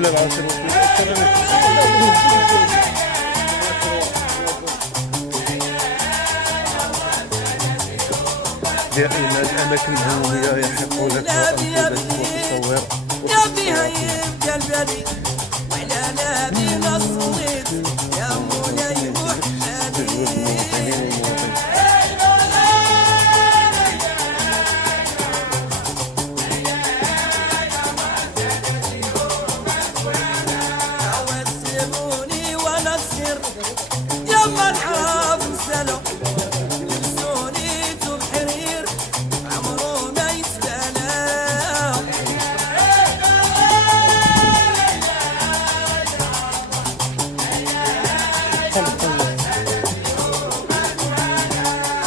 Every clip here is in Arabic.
لا العصر دائما الأماكن الهوية يحقون لك أنفذتك وتصور يا فيها يبقى البلي وعلى نبي الصيد يا مولاي محمدي يا مرحب سلام لبسوني توب حرير عمرو ما يستلام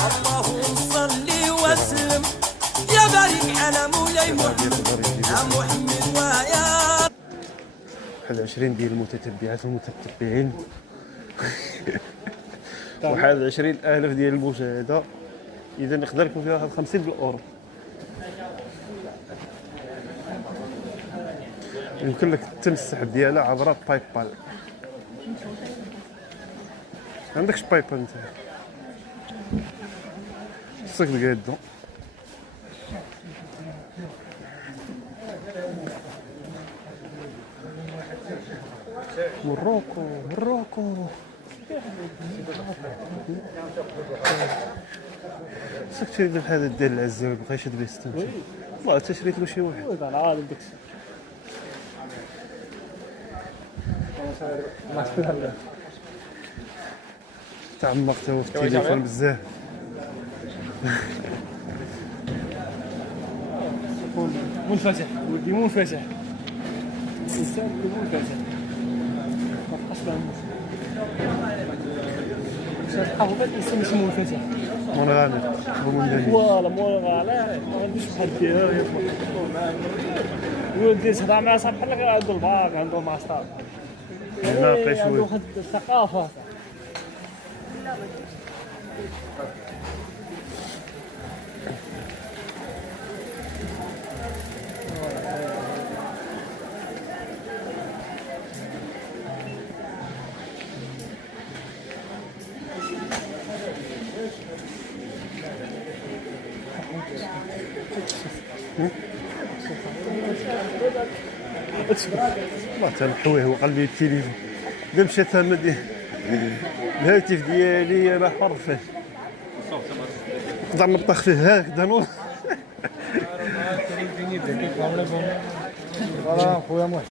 اللهم صلي وسلم يا بارك على مولاي محمد يا محمد ويا 21 ديال المتتبعات والمتتبعين 21,000 ديال المشاهدة. إذا نقدر يكون فيها واحد 50 بالأورو. يمكن لك تم السحب ديالها عبر باي بال. عندكش باي بال انت؟ خصك تلقى يدو. موروكو موروكو خصك تشري بحال هذا ديال العزة ما بقايش هاد بيستانتي. والله حتى شريت له شي واحد. وي العالم داكشي تعمقت هو في التليفون بزاف. منفتح ولدي منفتح الانسان منفتح ما تبقاش فاهم الحافظ الانسان ماشي منفتح منغامر ومندلي. فوالا مورا لا ما غاديش بحال ديالها ولدي تهضر مع صاحب بحال عنده الباك عنده ماستر ناقش عنده واحد الثقافه. والله تنحويه وقلبي التليفون اذا مشات انا الهاتف ديالي انا حر فيه نقدر نطخ فيه هكذا نور. خويا